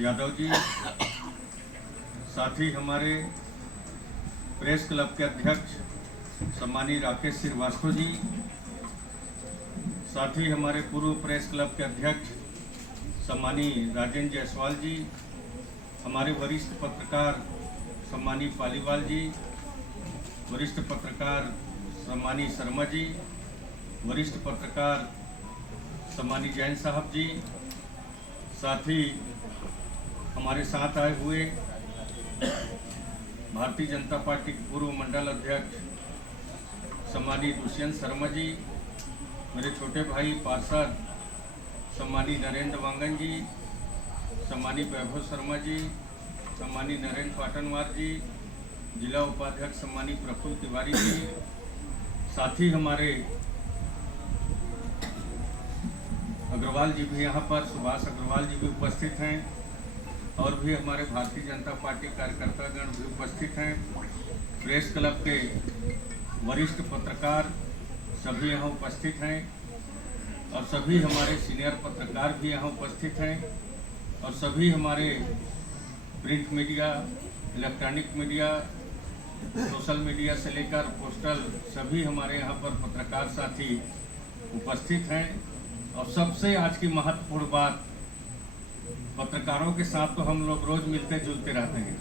यादव जी, साथ ही हमारे press club के अध्यक्ष सम्मानीय राकेश श्रीवास्तव जी, साथ ही हमारे पूर्व प्रेस क्लब के अध्यक्ष सम्मानीय राजेंद्र जायसवाल जी, हमारे वरिष्ठ पत्रकार सम्मानीय पालीवाल जी, वरिष्ठ पत्रकार सम्मानीय शर्मा जी, वरिष्ठ पत्रकार सम्मानीय जैन साहब जी, साथ ही हमारे साथ आए हुए भारतीय जनता पार्टी के पूर्व मंडल अध्यक्ष सम्मानीय दुष्यंत शर्मा जी, मेरे छोटे भाई पार्षद सम्मानीय नरेंद्र वांगन जी, सम्मानीय वैभव शर्मा जी, सम्मानीय नरेंद्र पाटनवार जी, जिला उपाध्यक्ष सम्मानीय प्रफुल्ल तिवारी जी, साथ ही हमारे अग्रवाल जी भी यहाँ पर, सुभाष अग्रवाल जी भी उपस्थित हैं और भी हमारे भारतीय जनता पार्टी कार्यकर्तागण भी उपस्थित हैं। प्रेस क्लब के वरिष्ठ पत्रकार सभी यहाँ उपस्थित हैं और सभी हमारे सीनियर पत्रकार भी यहाँ उपस्थित हैं और सभी हमारे print media, electronic media, social media से लेकर पोस्टल सभी हमारे यहाँ पर पत्रकार साथी उपस्थित हैं। और सबसे आज की महत्वपूर्ण बात, पत्रकारों के साथ तो हम लोग रोज मिलते जुलते रहते हैं,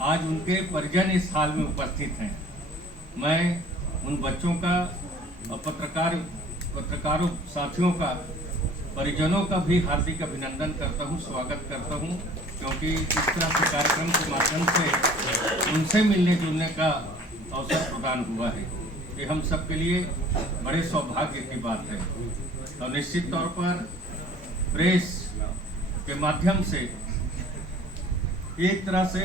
आज उनके परिजन इस हाल में उपस्थित हैं। मैं उन बच्चों का और पत्रकारों साथियों का, परिजनों का भी हार्दिक अभिनंदन करता हूं, स्वागत करता हूं, क्योंकि इस तरह के कार्यक्रम के माध्यम से उनसे मिलने जुलने का अवसर प्रदान हुआ है। ये हम सबके लिए बड़े सौभाग्य की बात है और निश्चित तौर पर प्रेस के माध्यम से एक तरह से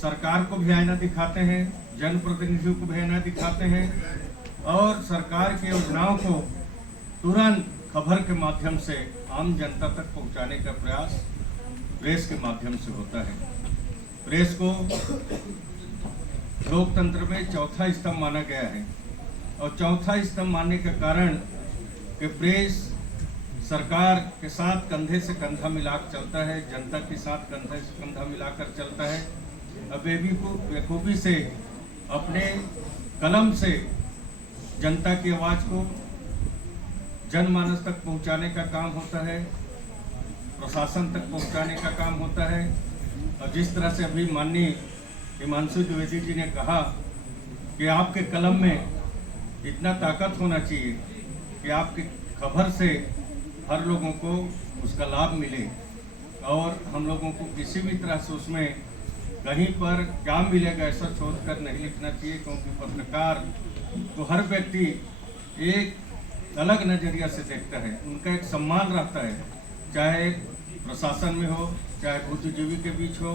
सरकार को भी आईना दिखाते हैं, जनप्रतिनिधियों को भी आईना दिखाते हैं और सरकार की योजनाओं को तुरंत खबर के माध्यम से आम जनता तक पहुंचाने का प्रयास प्रेस के माध्यम से होता है। प्रेस को लोकतंत्र में चौथा स्तंभ माना गया है और चौथा स्तंभ मानने का कारण कि प्रेस सरकार के साथ कंधे से कंधा मिलाकर चलता है, जनता के साथ कंधे से कंधा मिलाकर चलता है। अब बेखूबी से अपने कलम से जनता की आवाज़ को जनमानस तक पहुंचाने का काम होता है, प्रशासन तक पहुंचाने का काम होता है। और जिस तरह से अभी माननीय हिमांशु द्विवेदी जी ने कहा कि आपके कलम में इतना ताकत होना चाहिए कि आपकी खबर से हर लोगों को उसका लाभ मिले और हम लोगों को किसी भी तरह से उसमें कहीं पर क्या मिलेगा ऐसा सोच कर नहीं लिखना चाहिए, क्योंकि पत्रकार तो हर व्यक्ति एक अलग नज़रिया से देखता है, उनका एक सम्मान रहता है, चाहे प्रशासन में हो, चाहे बुद्धिजीवी के बीच हो,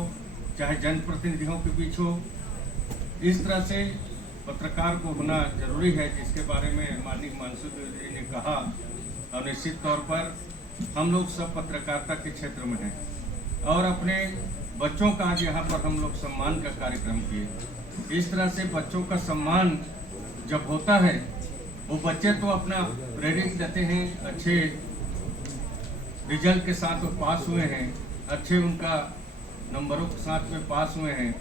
चाहे जनप्रतिनिधियों के बीच हो। इस तरह से पत्रकार को होना जरूरी है, जिसके बारे में माननीय हिमांशु द्विवेदी जी ने कहा। और निश्चित तौर पर हम लोग सब पत्रकारिता के क्षेत्र में हैं और अपने बच्चों का आज यहाँ पर हम लोग सम्मान का कार्यक्रम किए। इस तरह से बच्चों का सम्मान जब होता है, वो बच्चे तो अपना प्रेरित देते हैं, अच्छे रिजल्ट के साथ वो पास हुए हैं, अच्छे उनका नंबरों के साथ में पास हुए हैं,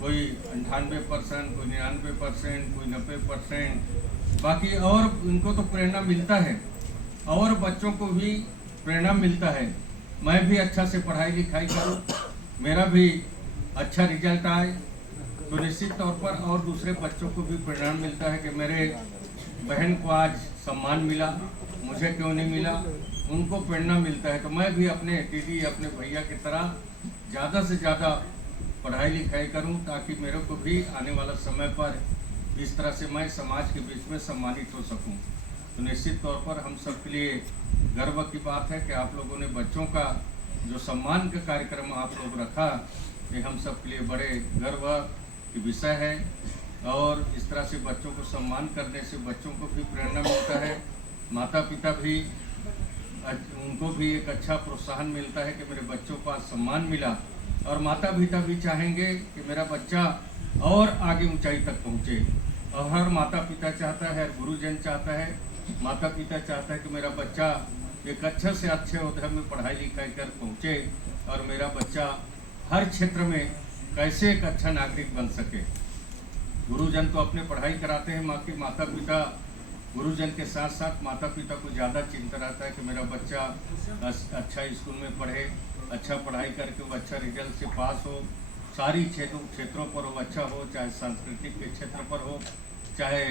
कोई 98%, कोई 99%, कोई 90%, बाकी और उनको तो प्रेरणा मिलता है और बच्चों को भी प्रेरणा मिलता है। मैं भी अच्छा से पढ़ाई लिखाई करूं, मेरा भी अच्छा रिजल्ट आए, तो निश्चित तौर पर और दूसरे बच्चों को भी प्रेरणा मिलता है कि मेरे बहन को आज सम्मान मिला, मुझे क्यों नहीं मिला, उनको प्रेरणा मिलता है। तो मैं भी अपने दीदी, अपने भैया की तरह ज़्यादा से ज़्यादा पढ़ाई लिखाई करूं, ताकि मेरे को भी आने वाला समय पर इस तरह से मैं समाज के बीच में सम्मानित हो सकूं। तो निश्चित तौर पर हम सब के लिए गर्व की बात है कि आप लोगों ने बच्चों का जो सम्मान का कार्यक्रम आप लोग रखा, ये हम सब के लिए बड़े गर्व की विषय है। और इस तरह से बच्चों को सम्मान करने से बच्चों को भी प्रेरणा मिलता है, माता पिता भी, उनको भी एक अच्छा प्रोत्साहन मिलता है कि मेरे बच्चों को आज सम्मान मिला। और माता पिता भी चाहेंगे कि मेरा बच्चा और आगे ऊंचाई तक पहुंचे। और हर माता पिता चाहता है, हर गुरुजन चाहता है, माता पिता चाहता है कि मेरा बच्चा एक अच्छे से अच्छे उधर में पढ़ाई लिखाई कर पहुँचे और मेरा बच्चा हर क्षेत्र में कैसे एक अच्छा नागरिक बन सके। गुरुजन तो अपने पढ़ाई कराते हैं, माता पिता गुरुजन के साथ साथ माता पिता को ज़्यादा चिंता रहता है कि मेरा बच्चा अच्छा स्कूल में पढ़े, अच्छा पढ़ाई करके वो अच्छा रिजल्ट से पास हो, सारी क्षेत्रों पर वो अच्छा हो, चाहे सांस्कृतिक के क्षेत्र पर हो, चाहे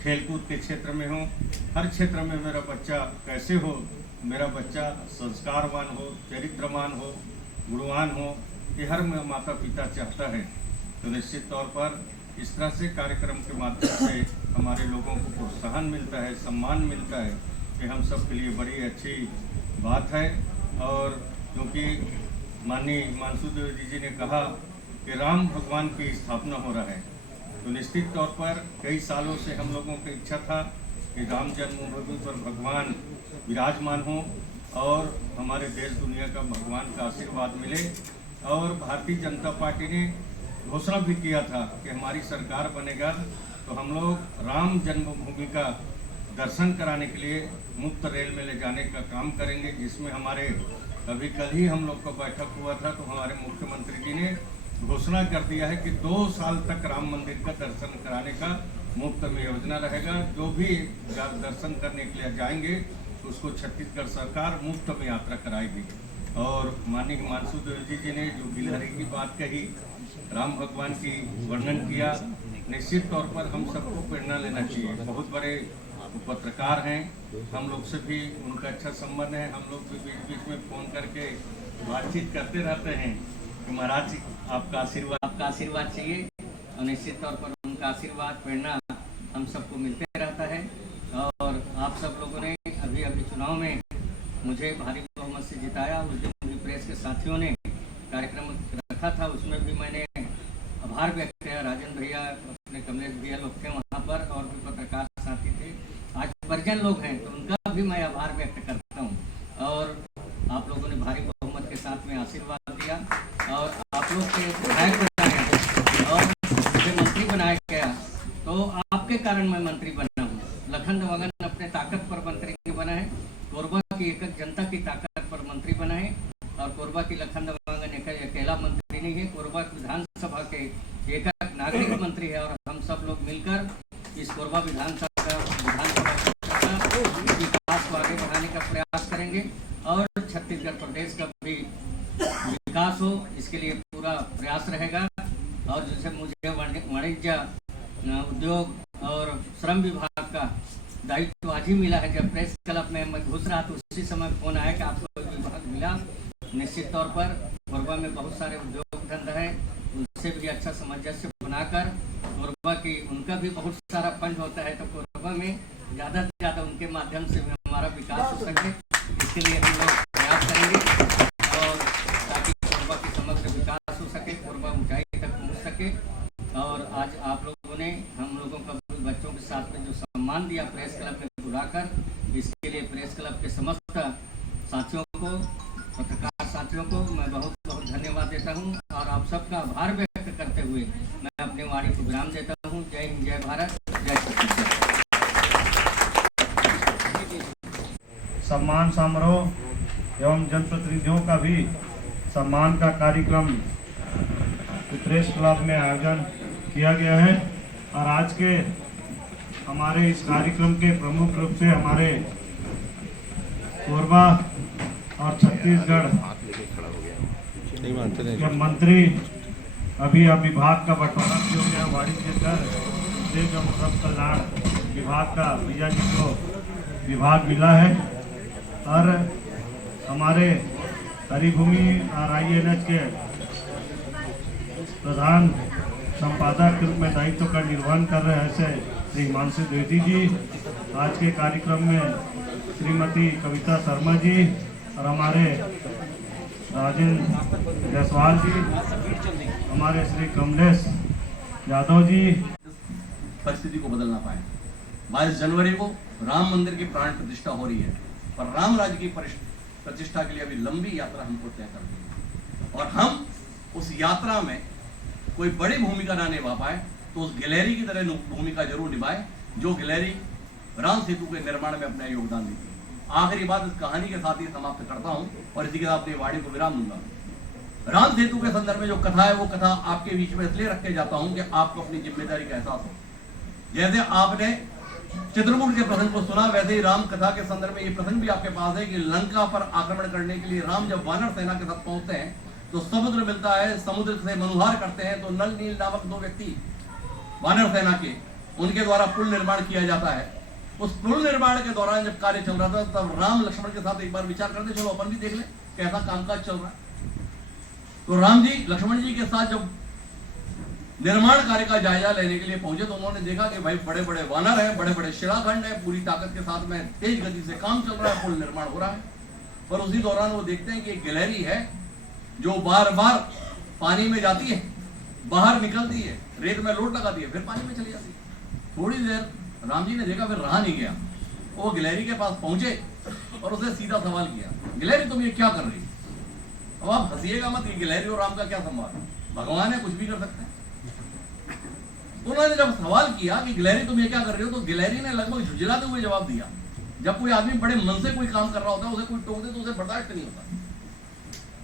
खेलकूद के क्षेत्र में हो, हर क्षेत्र में मेरा बच्चा कैसे हो, मेरा बच्चा संस्कारवान हो, चरित्रवान हो, गुणवान हो, ये हर माता पिता चाहता है। तो निश्चित तौर पर इस तरह से कार्यक्रम के माध्यम से हमारे लोगों को प्रोत्साहन मिलता है, सम्मान मिलता है, कि हम सब के लिए बड़ी अच्छी बात है। और क्योंकि माननीय हिमांशु द्विवेदी जी ने कहा कि राम भगवान की स्थापना हो रहा है, तो निश्चित तौर पर कई सालों से हम लोगों की इच्छा था कि राम जन्मभूमि पर भगवान विराजमान हो और हमारे देश दुनिया का भगवान का आशीर्वाद मिले। और भारतीय जनता पार्टी ने घोषणा भी किया था कि हमारी सरकार बनेगा तो हम लोग राम जन्मभूमि का दर्शन कराने के लिए मुफ्त रेल में ले जाने का काम करेंगे, जिसमें हमारे अभी कल ही हम लोग का बैठक हुआ था तो हमारे मुख्यमंत्री जी ने घोषणा कर दिया है कि 2 साल तक राम मंदिर का दर्शन कराने का मुफ्त में योजना रहेगा। जो भी दर्शन करने के लिए जाएंगे उसको छत्तीसगढ़ सरकार मुफ्त में यात्रा कराएगी। और माननीय हिमांशु द्विवेदी जी ने जो गिलहरी की बात कही, राम भगवान की वर्णन किया, निश्चित तौर पर हम सबको प्रेरणा लेना चाहिए। बहुत बड़े पत्रकार हैं, हम लोग से भी उनका अच्छा संबंध है, हम लोग भी बीच बीच में फ़ोन करके बातचीत करते रहते हैं कि महाराज आपका आशीर्वाद चाहिए। और निश्चित तौर पर उनका आशीर्वाद प्रेरणा हम सबको मिलते रहता है। और आप सब लोगों ने अभी चुनाव में मुझे भारी बहुमत से जिताया। उस दिन भी प्रेस के साथियों ने कार्यक्रम रखा था, उसमें भी मैंने आभार व्यक्त किया। राजेंद्र भैया, अपने कमलेश भैया लोग थे वहाँ पर, और भी पत्रकार साथी थे, आज परिजन लोग हैं, तो उनका भी मैं आभार व्यक्त करता हूँ। और आप लोगों ने भारी बहुमत के साथ में आशीर्वाद दिया और आप लोग के विधायक बनाए और मुझे मंत्री बनाया गया, तो आपके कारण मैं मंत्री बना हूँ। लखन देवांगन अपने ताकत पर मंत्री बना है, कोरबा की एक जनता की ताकत पर मंत्री बना है। और कोरबा की लखन देवांगन एक अकेला मंत्री नहीं है, कोरबा विधानसभा के एक नागरिक मंत्री है। और हम सब लोग मिलकर इस कोरबा विधानसभा विकास को आगे बढ़ाने का प्रयास करेंगे और छत्तीसगढ़ प्रदेश का भी विकास हो, इसके लिए पूरा प्रयास रहेगा। और जैसे मुझे वाणिज्य उद्योग और श्रम विभाग का दायित्व आज ही मिला है, जब प्रेस क्लब में मैं घुस रहा तो उसी समय फोन आया कि आपको विभाग मिला। निश्चित तौर पर कोरबा में बहुत सारे उद्योग धंधा है, उनसे भी अच्छा सामंजस्य बनाकर कोरबा की उनका भी बहुत सारा फंड होता है, तो कोरबा में ज़्यादा से ज़्यादा उनके माध्यम से भी हमारा विकास हो सके, इसके लिए हम लोग प्रयास करेंगे। और ताकि कोरबा की समग्र विकास हो सके, कोरबा ऊंचाई तक पहुँच सके। और आज आप लोगों ने हम लोगों का बच्चों के साथ में जो सम्मान दिया प्रेस क्लब में बुलाकर, इसके लिए प्रेस क्लब के समस्त साथियों को, पत्रकार साथियों को मैं बहुत बहुत धन्यवाद देता हूं। और आप सबका आभार व्यक्त करते हुए मैं अपने वाणी को विराम देता हूं। जय हिंद, जय भारत, जय छत्तीसगढ़। सम्मान समारोह एवं जनप्रतिनिधियों का भी सम्मान का कार्यक्रम प्रेस क्लब में आयोजन किया गया है। और आज के हमारे इस कार्यक्रम के प्रमुख रूप से हमारे कोरबा और छत्तीसगढ़ के मंत्री, अभी विभाग का बंटवारा किया गया, वाणिज्य कर उद्योग एवं श्रम कल्याण विभाग का भैया जी को विभाग मिला है। और हमारे हरिभूमि और INH के प्रधान संपादक के रूप में दायित्व का निर्वहन कर रहे हैं ऐसे श्री हिमांशु द्विवेदी जी, आज के कार्यक्रम में श्रीमती कविता शर्मा जी और हमारे राजेंद्र जायसवाल जी, हमारे श्री कमलेश यादव जी। परिस्थिति को बदलना पाए। 22 जनवरी को राम मंदिर की प्राण प्रतिष्ठा हो रही है, पर राम राज्य की प्रतिष्ठा के लिए अभी लंबी यात्रा हमको तय करनी है। और हम उस यात्रा में कोई बड़ी भूमिका ना निभा पाए तो उस गिलहरी की तरह भूमिका जरूर निभाए, जो गिलहरी राम सेतु के निर्माण में अपना योगदान दी थी। आखिरी बात इस कहानी के साथ ही समाप्त करता हूं और इसी के साथ अपनी वाणी को विराम दूंगा। राम सेतु के संदर्भ में जो कथा है वो कथा आपके बीच में इसलिए रख के जाता हूं कि आपको अपनी जिम्मेदारी का एहसास हो। जैसे आपने चित्रकूट के प्रसंग को सुना, वैसे ही राम कथा के संदर्भ में ये प्रसंग भी आपके पास है कि लंका पर आक्रमण करने के लिए राम जब वानर सेना के साथ पहुंचते हैं तो समुद्र मिलता है, समुद्र से मनुहार करते हैं, तो नल नील नामक 2 व्यक्ति वानर सेना के, उनके द्वारा पुल निर्माण किया जाता है। उस पुल निर्माण के दौरान जब कार्य चल रहा था तब राम लक्ष्मण के साथ एक बार विचार करते चलो अपन भी देख ले कैसा कामकाज चल रहा है। तो राम जी लक्ष्मण जी के साथ जब निर्माण कार्य का जायजा लेने के लिए पहुंचे तो उन्होंने देखा कि भाई बड़े बड़े वानर हैं, बड़े बड़े शिलाखंड हैं, पूरी ताकत के साथ में तेज गति से काम चल रहा है, पुल निर्माण हो रहा है। पर उसी दौरान वो देखते हैं कि एक गिलहरी है जो बार बार पानी में जाती है, बाहर निकलती है, रेत में लोट लगाती है, फिर पानी में चली जाती है। थोड़ी देर राम जी ने देखा, फिर रहा नहीं गया, वो गिलहरी के पास पहुंचे और उसे सीधा सवाल किया, गिलहरी तुम ये क्या कर रही? अब आप हंसिएगा मत, ये गिलहरी और राम का क्या संवाद, भगवान है, कुछ भी कर सकते हैं। उन्होंने जब सवाल किया कि गिलहरी तुम ये क्या कर रही हो, तो गिलहरी ने लगभग झुंझलाते हुए जवाब दिया। जब कोई आदमी बड़े मन से कोई काम कर रहा होता है, उसे कोई टोक दे तो उसे बर्दाश्त नहीं होता।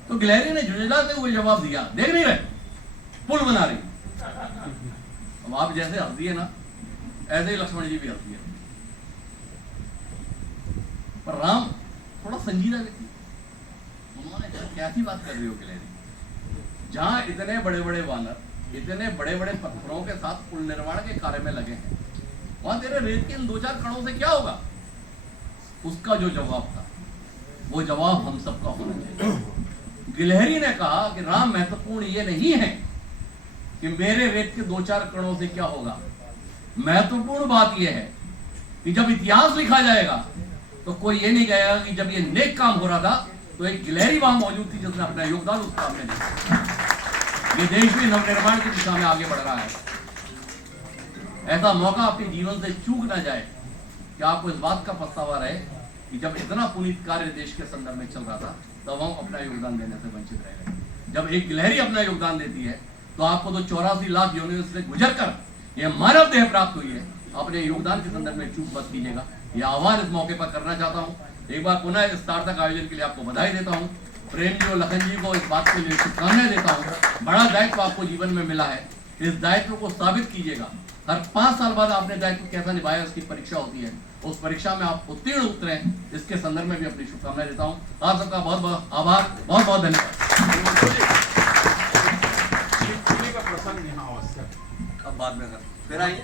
तो गिलहरी ने झुंझलाते हुए जवाब दिया, देख नहीं रहे पुल बना रही। अब आप जैसे हंस दिए ना, ऐसे ही लक्ष्मण जी भी हंस दिए। पर राम थोड़ा संजीदा व्यक्ति, उन्होंने कैसी बात कर रही हो गिलहरी, जहां इतने बड़े बड़े वानर इतने बड़े बड़े पत्थरों के साथ पुल निर्माण के कार्य में लगे हैं, वहां तेरे रेत के इन 2-4 कणों से क्या होगा? उसका जो जवाब था वो जवाब हम सबका होना चाहिए। गिलहरी ने कहा कि राम महत्वपूर्ण ये नहीं है कि मेरे रेत के 2-4 कणों से क्या होगा, महत्वपूर्ण बात यह है कि जब इतिहास लिखा जाएगा तो कोई ये नहीं कहेगा कि जब ये नेक काम हो रहा था तो एक गिलहरी वहां मौजूद थी जिसने अपना योगदान उस काम में दिया। ये देश भी नवनिर्माण की दिशा में आगे बढ़ रहा है। ऐसा मौका अपने जीवन से चूक ना जाए कि आपको इस बात का पछतावा रहे कि जब इतना पुनीत कार्य देश के संदर्भ में चल रहा था तब हम अपना योगदान देने से वंचित रह गए। जब एक गिलहरी अपना योगदान देती है तो आपको तो 84 लाख योनियों से गुजर कर यह मानव देह प्राप्त हुई है। अपने योगदान के संदर्भ में चूक मत कीजिएगा। यह आह्वान इस मौके पर करना चाहता हूँ। एक बार पुनः इस सार्थक आयोजन के लिए आपको बधाई देता हूँ। प्रेम जी और लखन जी को इस बात के लिए शुभकामनाएं देता हूँ। बड़ा दायित्व आपको जीवन में मिला है, इस दायित्व को साबित कीजिएगा। हर 5 साल बाद आपने दायित्व कैसा निभाया उसकी परीक्षा होती है, उस परीक्षा में आप उत्तीर्ण उतरे, इसके संदर्भ में भी अपनी शुभकामनाएं देता हूँ। आप सबका बहुत बहुत आभार, बहुत बहुत धन्यवाद। अब बाद में फिर आइए।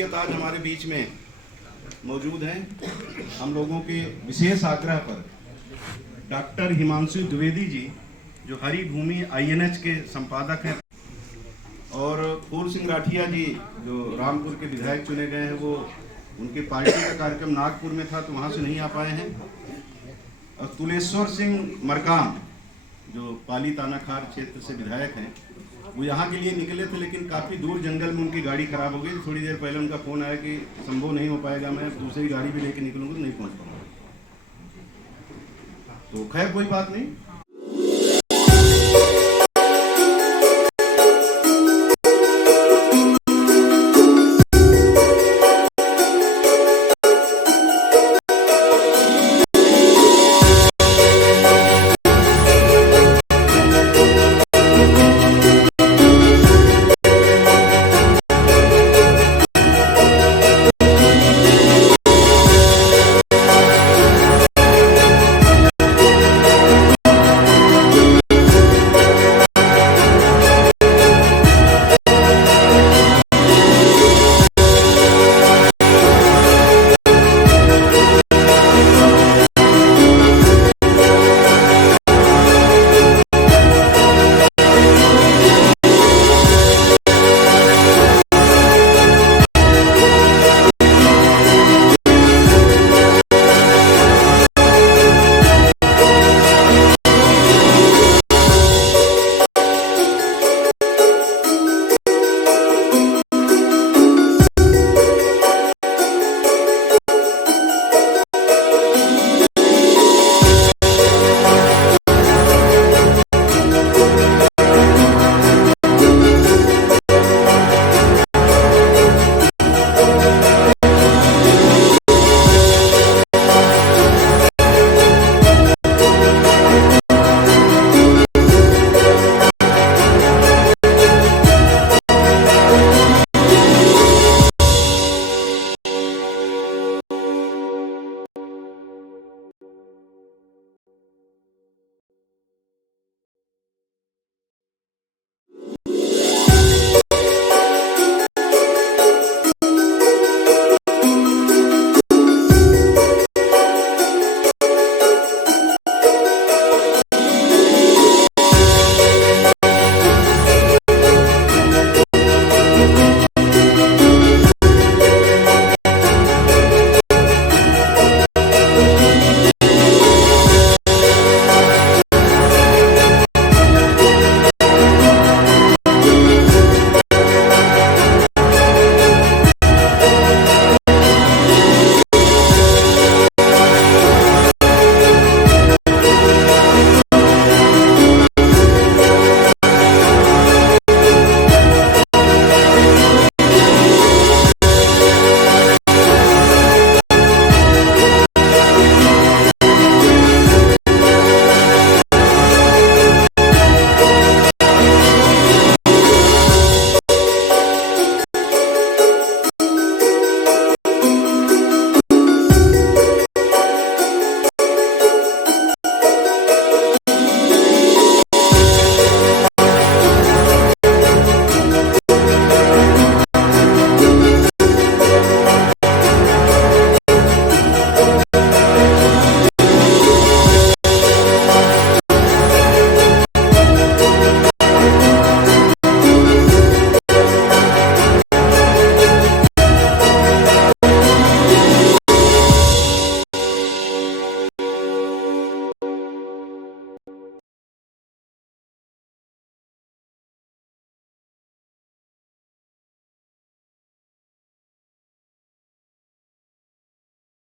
शख्सियत आज हमारे बीच में मौजूद हैं। हम लोगों के विशेष आग्रह पर डॉक्टर हिमांशु द्विवेदी जी, जो हरी भूमि INH के संपादक हैं, और फूल सिंह राठिया जी, जो रामपुर के विधायक चुने गए हैं, वो उनके पार्टी का कार्यक्रम नागपुर में था तो वहाँ से नहीं आ पाए हैं। और तुलेश्वर सिंह मरकाम, जो पाली तानाखार क्षेत्र से विधायक हैं, वो यहाँ के लिए निकले थे, लेकिन काफ़ी दूर जंगल में उनकी गाड़ी खराब हो गई। थोड़ी देर पहले उनका फ़ोन आया कि संभव नहीं हो पाएगा, मैं दूसरी गाड़ी भी लेके निकलूँगा तो नहीं पहुँच पाऊँगा। तो खैर कोई बात नहीं,